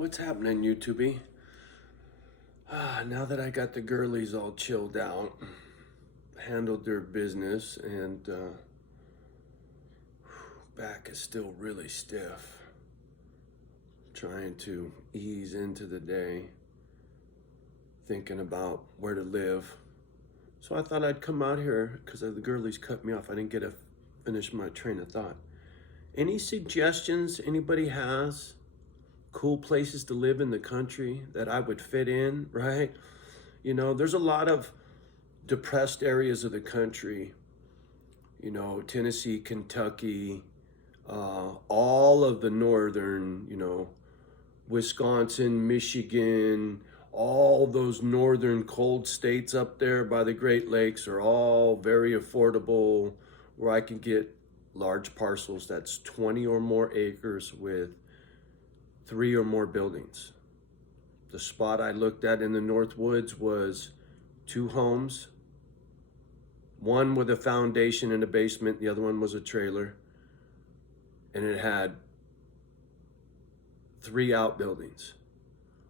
What's happening, YouTube? Now that I got the girlies all chilled out, handled their business, and back is still really stiff. Trying to ease into the day, thinking about where to live. So I thought I'd come out here because the girlies cut me off. I didn't get to finish my train of thought. Any suggestions anybody has? Cool places to live in the country that I would fit in, right? You know, there's a lot of depressed areas of the country, Tennessee, Kentucky, all of the northern, Wisconsin, Michigan, all those northern cold states up there by the Great Lakes are all very affordable, where I can get large parcels that's 20 or more acres with 3 or more buildings. The spot I looked at in the North Woods was 2 homes, one with a foundation and a basement, the other one was a trailer, and it had 3 outbuildings.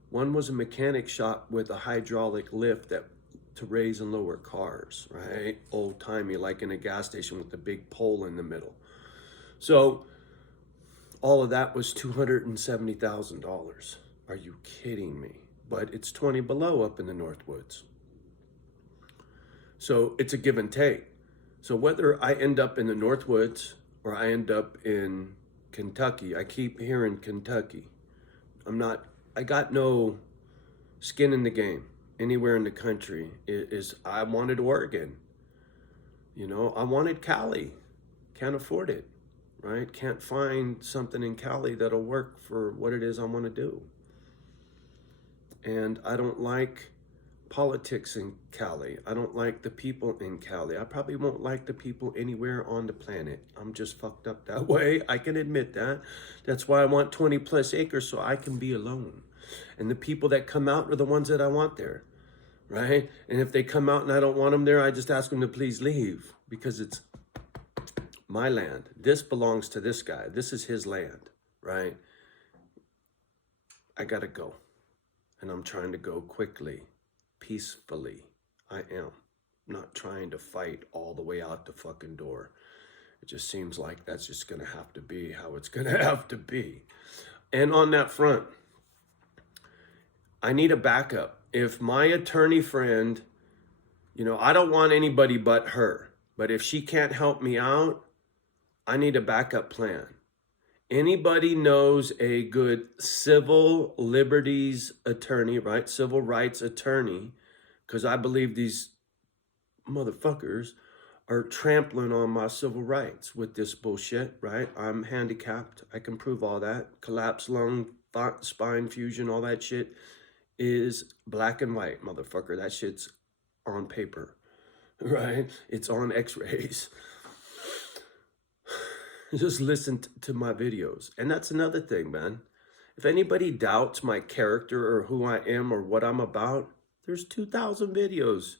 One was a mechanic shop with a hydraulic lift to raise and lower cars, right? Old timey, like in a gas station with a big pole in the middle. So all of that was $270,000. Are you kidding me? But it's 20 below up in the North Woods. So it's a give and take. So whether I end up in the North Woods or I end up in Kentucky, I keep hearing Kentucky. I got no skin in the game anywhere in the country. I wanted Oregon. I wanted Cali. Can't afford it. Right? Can't find something in Cali that'll work for what it is I want to do. And I don't like politics in Cali. I don't like the people in Cali. I probably won't like the people anywhere on the planet. I'm just fucked up that way. I can admit that. That's why I want 20 plus acres, so I can be alone. And the people that come out are the ones that I want there. Right? And if they come out and I don't want them there, I just ask them to please leave, because it's my land. This belongs to this guy. This is his land, right? I gotta go. And I'm trying to go quickly, peacefully. I am. Not trying to fight all the way out the fucking door. It just seems like that's just gonna have to be how it's gonna have to be. And on that front, I need a backup. If my attorney friend, I don't want anybody but her, but if she can't help me out, I need a backup plan. Anybody knows a good civil liberties attorney, right? Civil rights attorney, because I believe these motherfuckers are trampling on my civil rights with this bullshit, right? I'm handicapped. I can prove all that. Collapsed lung, spine fusion, all that shit is black and white, motherfucker. That shit's on paper, right? It's on x-rays. Just listen to my videos. And that's another thing, man. If anybody doubts my character or who I am or what I'm about, there's 2,000 videos.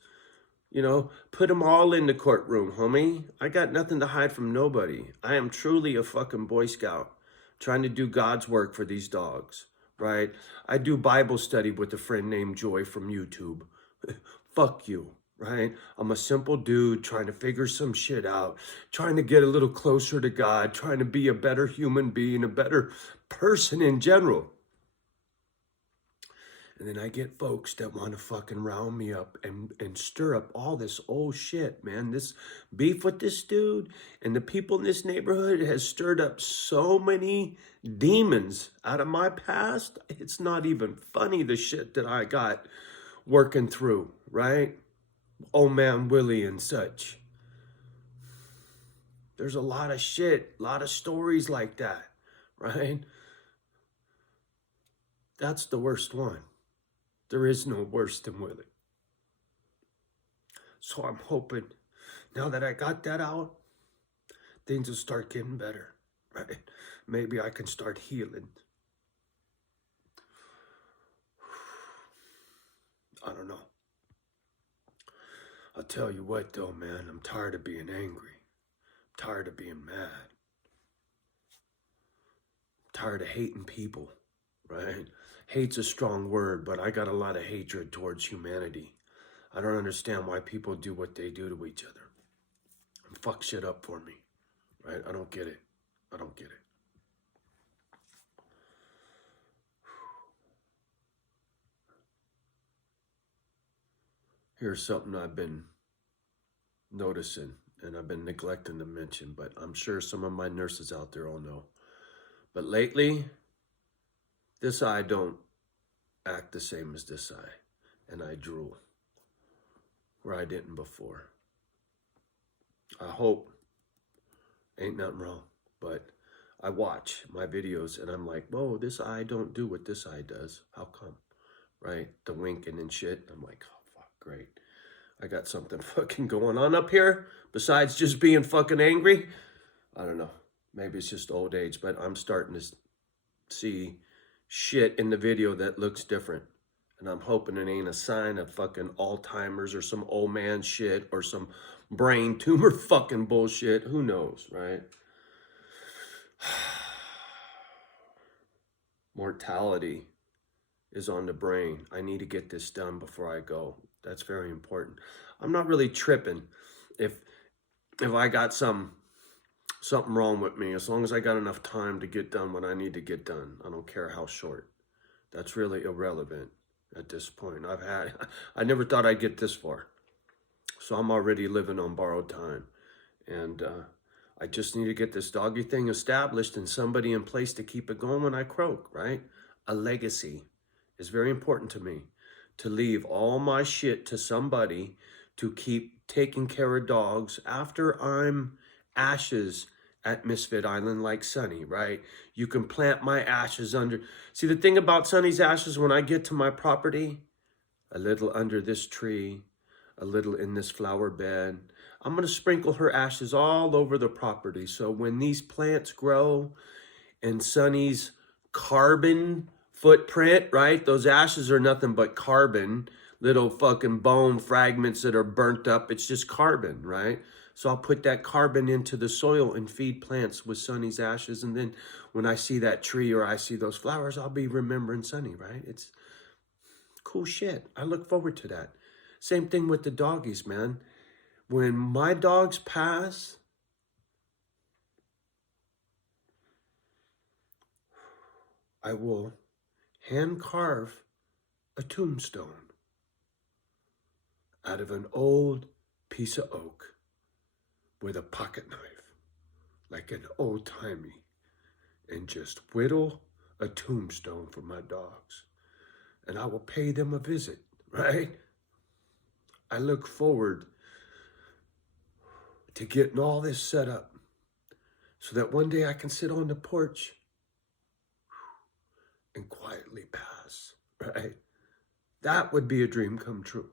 Put them all in the courtroom, homie. I got nothing to hide from nobody. I am truly a fucking Boy Scout trying to do God's work for these dogs, right? I do Bible study with a friend named Joy from YouTube. Fuck you. Right? I'm a simple dude trying to figure some shit out, trying to get a little closer to God, trying to be a better human being, a better person in general. And then I get folks that want to fucking round me up and stir up all this old shit, man. This beef with this dude and the people in this neighborhood has stirred up so many demons out of my past. It's not even funny, the shit that I got working through, right? Oh man, Willie and such. There's a lot of shit, a lot of stories like that, right? That's the worst one. There is no worse than Willie. So I'm hoping now that I got that out, things will start getting better, right? Maybe I can start healing. I don't know. I'll tell you what though, man, I'm tired of being angry. I'm tired of being mad. I'm tired of hating people, right? Hate's a strong word, but I got a lot of hatred towards humanity. I don't understand why people do what they do to each other and fuck shit up for me, right? I don't get it. I don't get it. Here's something I've been noticing and I've been neglecting to mention, but I'm sure some of my nurses out there all know. But lately, this eye don't act the same as this eye, and I drool where I didn't before. I hope ain't nothing wrong, but I watch my videos and I'm like, whoa, this eye don't do what this eye does. How come? Right? The winking and shit. I'm like, oh, fuck, great. I got something fucking going on up here besides just being fucking angry. I don't know. Maybe it's just old age, but I'm starting to see shit in the video that looks different. And I'm hoping it ain't a sign of fucking Alzheimer's or some old man shit or some brain tumor fucking bullshit. Who knows, right? Mortality is on the brain. I need to get this done before I go. That's very important. I'm not really tripping if I got something wrong with me, as long as I got enough time to get done what I need to get done. I don't care how short. That's really irrelevant at this point. I never thought I'd get this far. So I'm already living on borrowed time. And I just need to get this doggy thing established and somebody in place to keep it going when I croak, right? A legacy is very important to me. To leave all my shit to somebody to keep taking care of dogs after I'm ashes at Misfit Island like Sonny, right? You can plant my ashes under. See, the thing about Sonny's ashes, when I get to my property, a little under this tree, a little in this flower bed, I'm going to sprinkle her ashes all over the property. So when these plants grow and Sonny's carbon footprint, right? Those ashes are nothing but carbon, little fucking bone fragments that are burnt up. It's just carbon, right? So I'll put that carbon into the soil and feed plants with Sonny's ashes. And then when I see that tree or I see those flowers, I'll be remembering Sonny, right? It's cool shit. I look forward to that. Same thing with the doggies, man. When my dogs pass, I will hand carve a tombstone out of an old piece of oak with a pocket knife, like an old-timey, and just whittle a tombstone for my dogs. And I will pay them a visit, right? I look forward to getting all this set up so that one day I can sit on the porch and quietly pass, right? That would be a dream come true.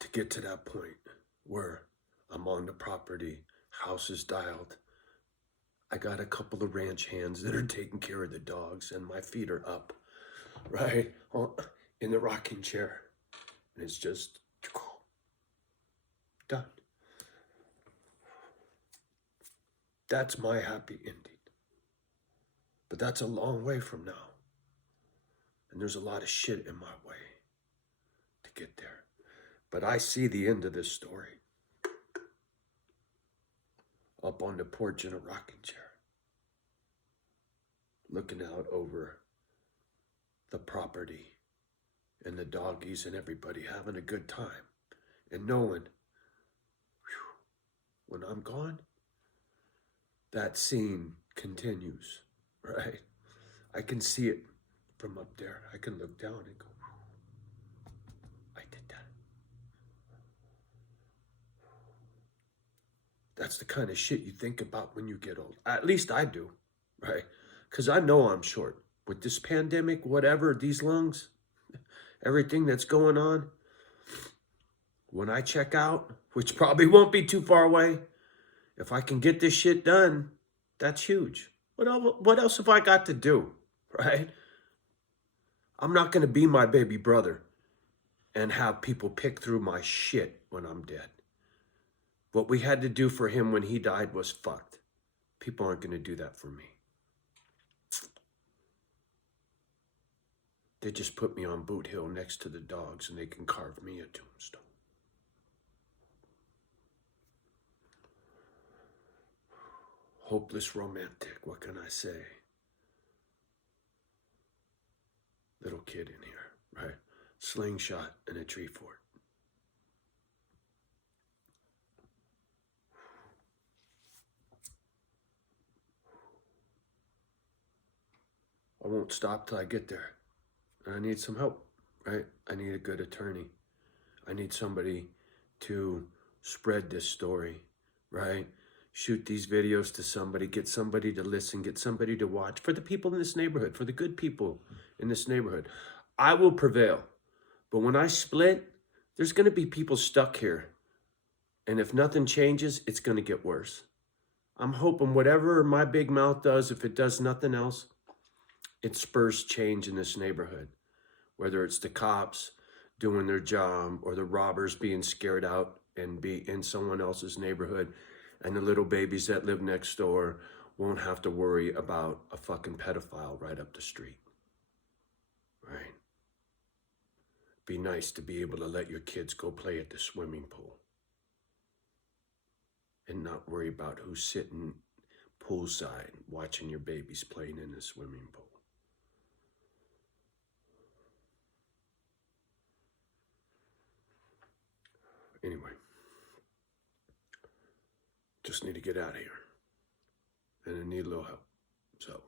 To get to that point where I'm on the property, house is dialed, I got a couple of ranch hands that are taking care of the dogs, and my feet are up, right, in the rocking chair. And it's just done. That's my happy ending. But that's a long way from now. And there's a lot of shit in my way to get there. But I see the end of this story. Up on the porch in a rocking chair. Looking out over the property and the doggies and everybody having a good time. And knowing, when I'm gone, that scene continues, right? I can see it from up there. I can look down and go, I did that. That's the kind of shit you think about when you get old. At least I do, right? Because I know I'm short. With this pandemic, whatever, these lungs, everything that's going on, when I check out, which probably won't be too far away, if I can get this shit done, that's huge. What else have I got to do, right? I'm not going to be my baby brother and have people pick through my shit when I'm dead. What we had to do for him when he died was fucked. People aren't going to do that for me. They just put me on Boot Hill next to the dogs and they can carve me a tombstone. Hopeless romantic, what can I say? Little kid in here, right? Slingshot and a tree fort. I won't stop till I get there. And I need some help, right? I need a good attorney. I need somebody to spread this story, right? Shoot these videos to somebody, get somebody to listen, get somebody to watch. For the people in this neighborhood, for the good people in this neighborhood. I will prevail. But when I split, there's going to be people stuck here. And if nothing changes, it's going to get worse. I'm hoping whatever my big mouth does, if it does nothing else, it spurs change in this neighborhood. Whether it's the cops doing their job or the robbers being scared out and be in someone else's neighborhood, and the little babies that live next door won't have to worry about a fucking pedophile right up the street. Right? Be nice to be able to let your kids go play at the swimming pool and not worry about who's sitting poolside watching your babies playing in the swimming pool. Anyway, just need to get out of here. And I need a little help. So,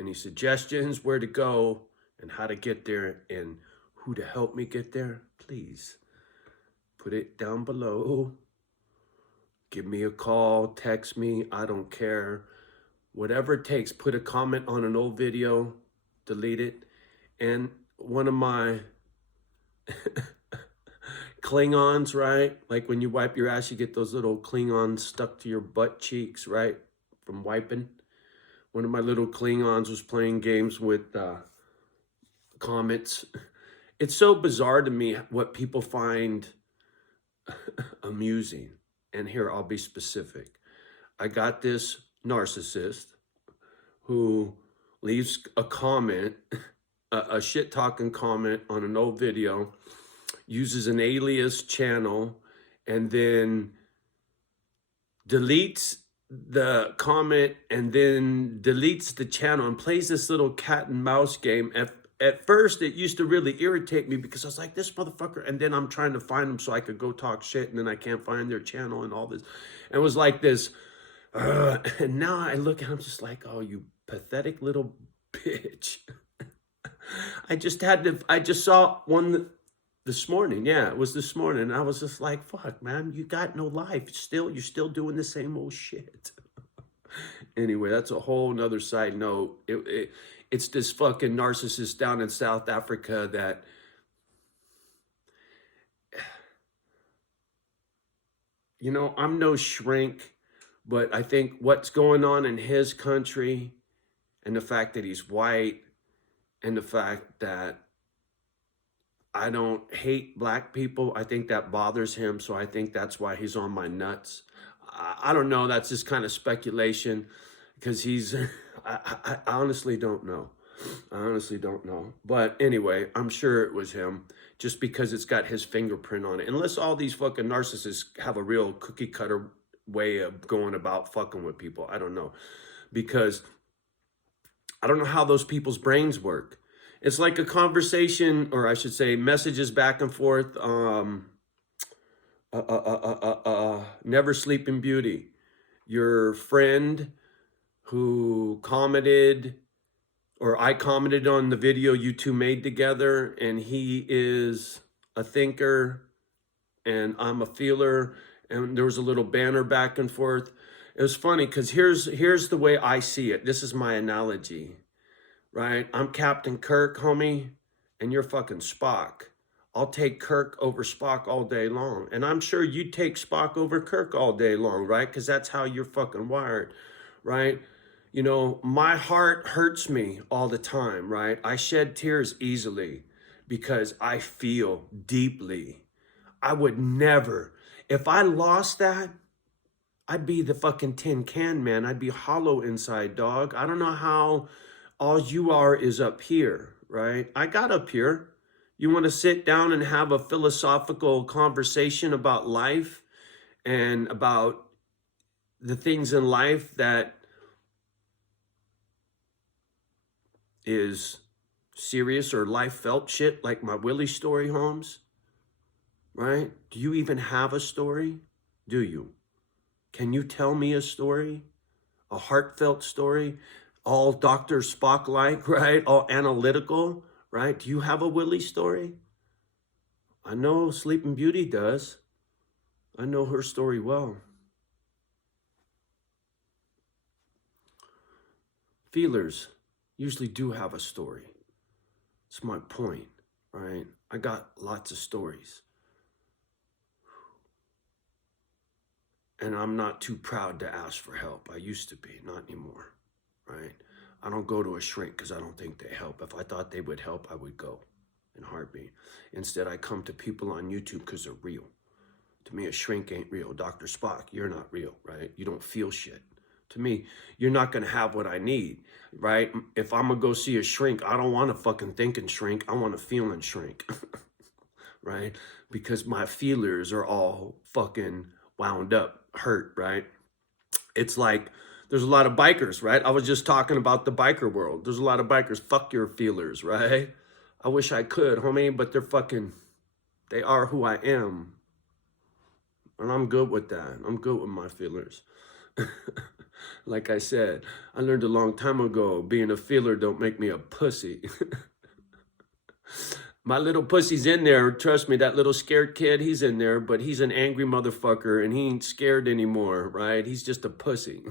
any suggestions where to go and how to get there and who to help me get there? Please put it down below. Give me a call, text me, I don't care. Whatever it takes, put a comment on an old video, delete it. And one of my Klingons, right? Like when you wipe your ass, you get those little Klingons stuck to your butt cheeks, right? From wiping. One of my little Klingons was playing games with comments. It's so bizarre to me what people find amusing. And here, I'll be specific. I got this narcissist who leaves a comment, a shit-talking comment on an old video, uses an alias channel, and then deletes the comment and then deletes the channel and plays this little cat and mouse game. At first, it used to really irritate me because I was like, this motherfucker. And then I'm trying to find them so I could go talk shit, and then I can't find their channel and all this. And it was like this. And now I look and I'm just like, oh, you pathetic little bitch. I just saw one this morning. Yeah, it was this morning. And I was just like, fuck, man, you got no life. You're still doing the same old shit. Anyway, that's a whole nother side note. It's this fucking narcissist down in South Africa that I'm no shrink, but I think what's going on in his country and the fact that he's white and the fact that I don't hate black people, I think that bothers him. So I think that's why he's on my nuts. I don't know. That's just kind of speculation because I honestly don't know. I honestly don't know. But anyway, I'm sure it was him just because it's got his fingerprint on it. Unless all these fucking narcissists have a real cookie cutter way of going about fucking with people. I don't know. Because I don't know how those people's brains work. It's like a conversation, or I should say messages back and forth. Never Sleeping Beauty. Your friend who commented, or I commented on the video you two made together, and he is a thinker and I'm a feeler, and there was a little banner back and forth. It was funny because here's the way I see it. This is my analogy, right? I'm Captain Kirk, homie, and you're fucking Spock. I'll take Kirk over Spock all day long. And I'm sure you'd take Spock over Kirk all day long, right? Because that's how you're fucking wired, right? My heart hurts me all the time, right? I shed tears easily because I feel deeply. I would never, if I lost that, I'd be the fucking tin can, man. I'd be hollow inside, dog. I don't know how all you are is up here, right? I got up here. You want to sit down and have a philosophical conversation about life and about the things in life that is serious or life felt shit, like my Willie story, Holmes, right? Do you even have a story? Do you? Can you tell me a story? A heartfelt story? All Dr. Spock-like, right? All analytical, right? Do you have a Willie story? I know Sleeping Beauty does. I know her story well. Feelers usually do have a story. It's my point, right? I got lots of stories. And I'm not too proud to ask for help. I used to be, not anymore, right? I don't go to a shrink because I don't think they help. If I thought they would help, I would go in a heartbeat. Instead, I come to people on YouTube because they're real. To me, a shrink ain't real. Dr. Spock, you're not real, right? You don't feel shit. To me, you're not going to have what I need, right? If I'm going to go see a shrink, I don't want a fucking thinking shrink. I want a feeling shrink, right? Because my feelers are all fucking wound up, hurt, right? It's like there's a lot of bikers, right? I was just talking about the biker world. There's a lot of bikers. Fuck your feelers, right? I wish I could, homie, but they are who I am. And I'm good with that. I'm good with my feelers. Like I said, I learned a long time ago, being a feeler don't make me a pussy. My little pussy's in there. Trust me, that little scared kid, he's in there, but he's an angry motherfucker and he ain't scared anymore, right? He's just a pussy.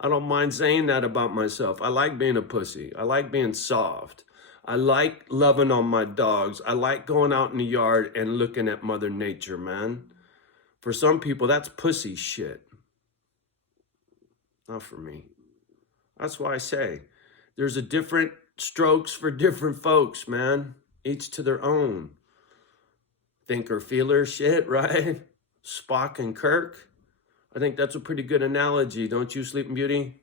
I don't mind saying that about myself. I like being a pussy. I like being soft. I like loving on my dogs. I like going out in the yard and looking at Mother Nature, man. For some people, that's pussy shit. Not for me. That's why I say there's a different strokes for different folks, man. Each to their own. Thinker, feeler shit, right? Spock and Kirk. I think that's a pretty good analogy, don't you, Sleeping Beauty?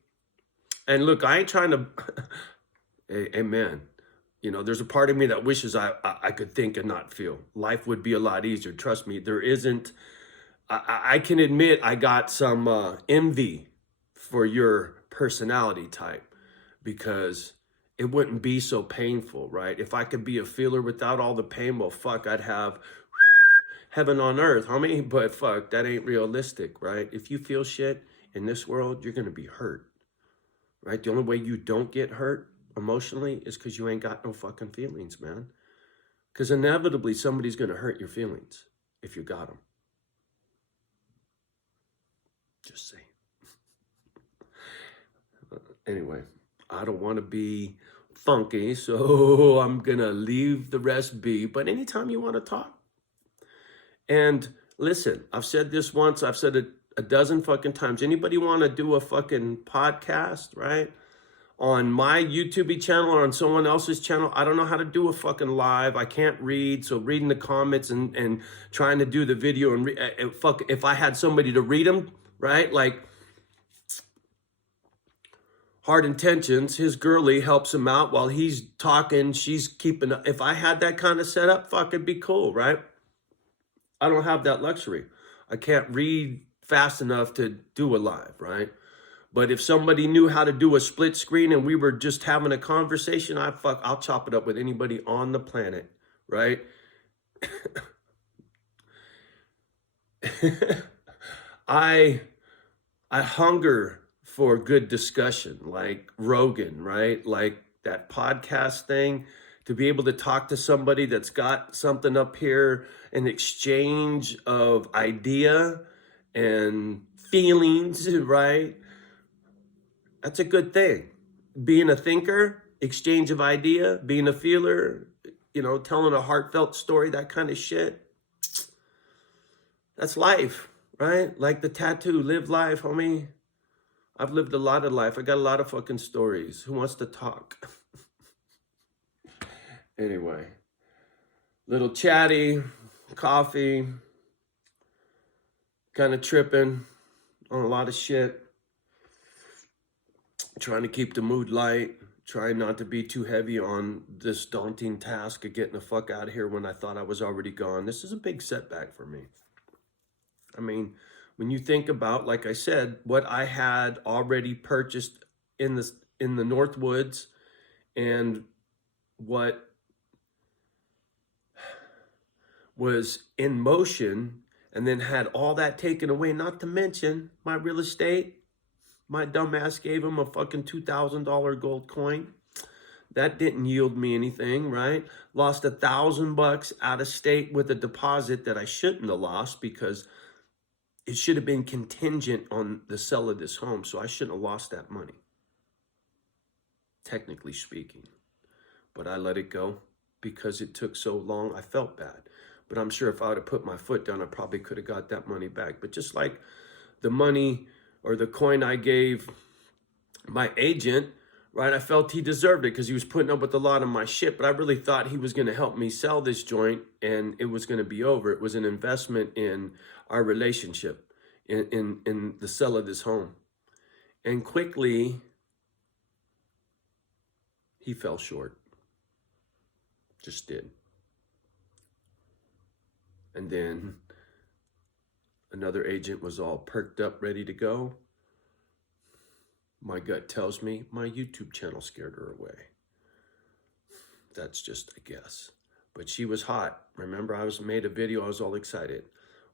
And look, I ain't trying to... Amen. You know, there's a part of me that wishes I could think and not feel. Life would be a lot easier. Trust me, there isn't... I can admit I got some envy for your personality type because it wouldn't be so painful, right? If I could be a feeler without all the pain, well, fuck, I'd have heaven on earth, homie. But fuck, that ain't realistic, right? If you feel shit in this world, you're going to be hurt, right? The only way you don't get hurt emotionally is because you ain't got no fucking feelings, man. Because inevitably somebody's going to hurt your feelings if you got them. Just saying. Anyway, I don't want to be funky, so I'm going to leave the rest be. But anytime you want to talk. And listen, I've said this once. I've said it a dozen fucking times. Anybody want to do a fucking podcast, right? On my YouTube channel or on someone else's channel, I don't know how to do a fucking live. I can't read, so reading the comments and trying to do the video and fuck, if I had somebody to read them, right? Like Hard Intentions, his girlie helps him out while he's talking. She's keeping up. If I had that kind of setup, fuck, it'd be cool, right? I don't have that luxury. I can't read fast enough to do a live, right? But if somebody knew how to do a split screen and we were just having a conversation, I'll chop it up with anybody on the planet, right? I hunger for good discussion, like Rogan, right? Like that podcast thing, to be able to talk to somebody that's got something up here, an exchange of idea and feelings, right? That's a good thing. Being a thinker, exchange of idea, being a feeler, you know, telling a heartfelt story, that kind of shit. That's life, right? Like the tattoo, live life, homie. I've lived a lot of life. I got a lot of fucking stories. Who wants to talk? Anyway, little chatty, coffee, kind of tripping. on a lot of shit, trying to keep the mood light, trying not to be too heavy on this daunting task of getting the fuck out of here when I thought I was already gone. This is a big setback for me. I mean, when you think about, like I said, what I had already purchased in the North Woods and what was in motion, and then had all that taken away, not to mention my real estate. My dumbass gave him a fucking $2,000 gold coin. That didn't yield me anything, right? Lost $1,000 out of state with a deposit that I shouldn't have lost, because it should have been contingent on the sale of this home. So I shouldn't have lost that money, technically speaking. But I let it go because it took so long. I felt bad. But I'm sure if I would have put my foot down, I probably could have got that money back. But just like the money or the coin I gave my agent, right, I felt he deserved it because he was putting up with a lot of my shit. But I really thought he was going to help me sell this joint and it was going to be over. It was an investment in our relationship, in the sale of this home. And quickly, he fell short. Just did. And then another agent was all perked up, ready to go. My gut tells me my YouTube channel scared her away. That's just a guess. But she was hot. Remember, I made a video, I was all excited.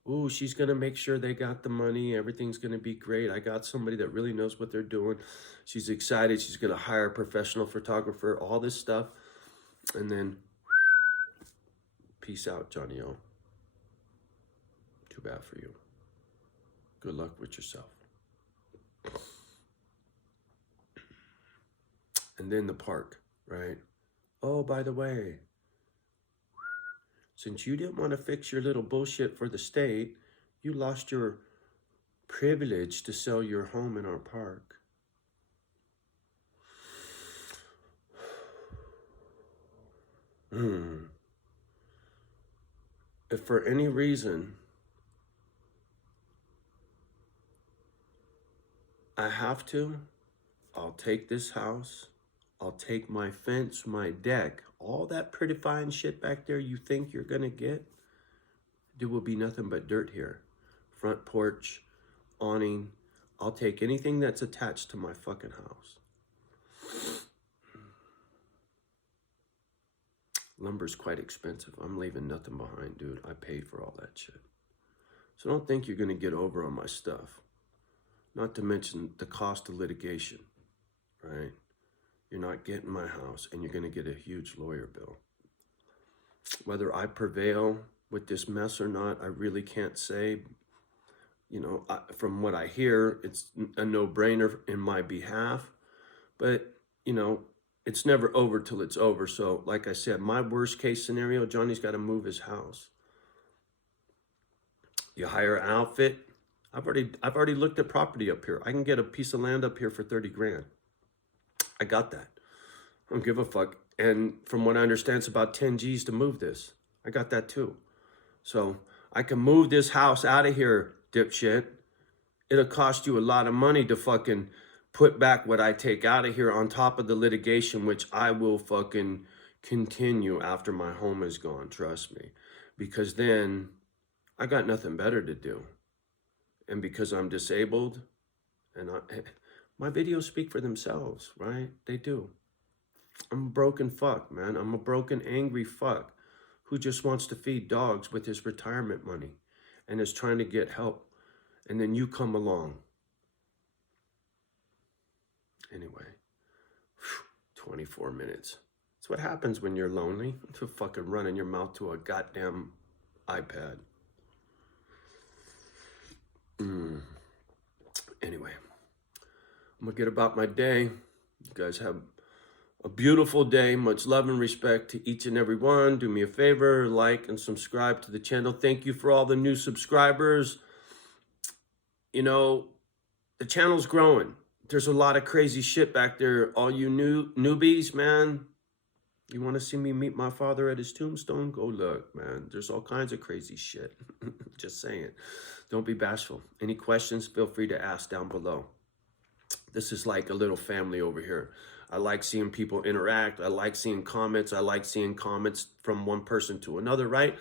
Ooh, she's gonna make sure they got the money. Everything's gonna be great. I got somebody that really knows what they're doing. She's excited. She's gonna hire a professional photographer, all this stuff. And then, peace out, Johnny O. Too bad for you. Good luck with yourself. And then the park, right? Oh, by the way, since you didn't want to fix your little bullshit for the state, you lost your privilege to sell your home in our park. If for any reason I have to, I'll take this house, I'll take my fence, my deck, all that pretty fine shit back there you think you're gonna get, there will be nothing but dirt here. Front porch, awning, I'll take anything that's attached to my fucking house. Lumber's quite expensive. I'm leaving nothing behind, dude. I paid for all that shit. So don't think you're gonna get over on my stuff. Not to mention the cost of litigation, right? You're not getting my house and you're gonna get a huge lawyer bill. Whether I prevail with this mess or not, I really can't say. You know, from what I hear, it's a no-brainer in my behalf. But, you know, it's never over till it's over. So, like I said, my worst case scenario, Johnny's got to move his house. You hire an outfit. I've already looked at property up here. I can get a piece of land up here for 30 grand. I got that. I don't give a fuck. And from what I understand, it's about 10 G's to move this. I got that too. So I can move this house out of here, dipshit. It'll cost you a lot of money to fucking put back what I take out of here on top of the litigation, which I will fucking continue after my home is gone, trust me. Because then I got nothing better to do. And because I'm disabled, and my videos speak for themselves, right? They do. I'm a broken fuck, man. I'm a broken, angry fuck who just wants to feed dogs with his retirement money and is trying to get help. And then you come along. Anyway, 24 minutes. That's what happens when you're lonely. To fucking running your mouth to a goddamn iPad. Anyway, I'm gonna get about my day. You guys have a beautiful day. Much love and respect to each and every one. Do me a favor, like and subscribe to the channel. Thank you for all the new subscribers. You know, the channel's growing. There's a lot of crazy shit back there. All you newbies, man, You want to see me meet my father at his tombstone? Go look, man. There's all kinds of crazy shit. Just saying. Don't be bashful. Any questions, feel free to ask down below. This is like a little family over here. I like seeing people interact. I like seeing comments. I like seeing comments from one person to another, right?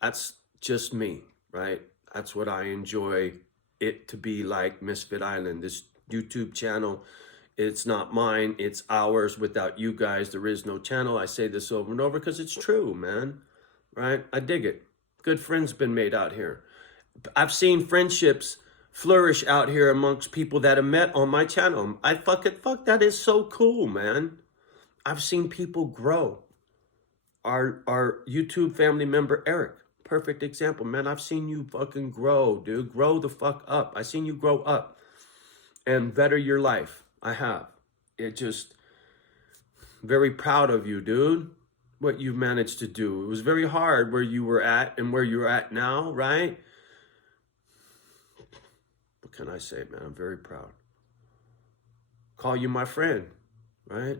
That's just me, right? That's what I enjoy it to be like. Misfit Island, this YouTube channel. It's not mine, it's ours. Without you guys, there is no channel. I say this over and over because it's true, man. Right? I dig it. Good friends been made out here. I've seen friendships flourish out here amongst people that I met on my channel. Fuck, that is so cool, man. I've seen people grow. Our YouTube family member, Eric, perfect example, man. I've seen you fucking grow, dude. Grow the fuck up. I seen you grow up and better your life. I have. It just, very proud of you, dude. What you've managed to do. It was very hard where you were at and where you're at now, right? What can I say, man? I'm very proud. Call you my friend, right?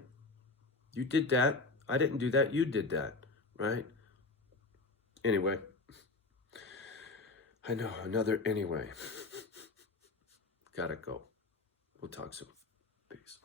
You did that. I didn't do that. You did that, right? Anyway. I know, another anyway. Gotta go. We'll talk soon. Peace.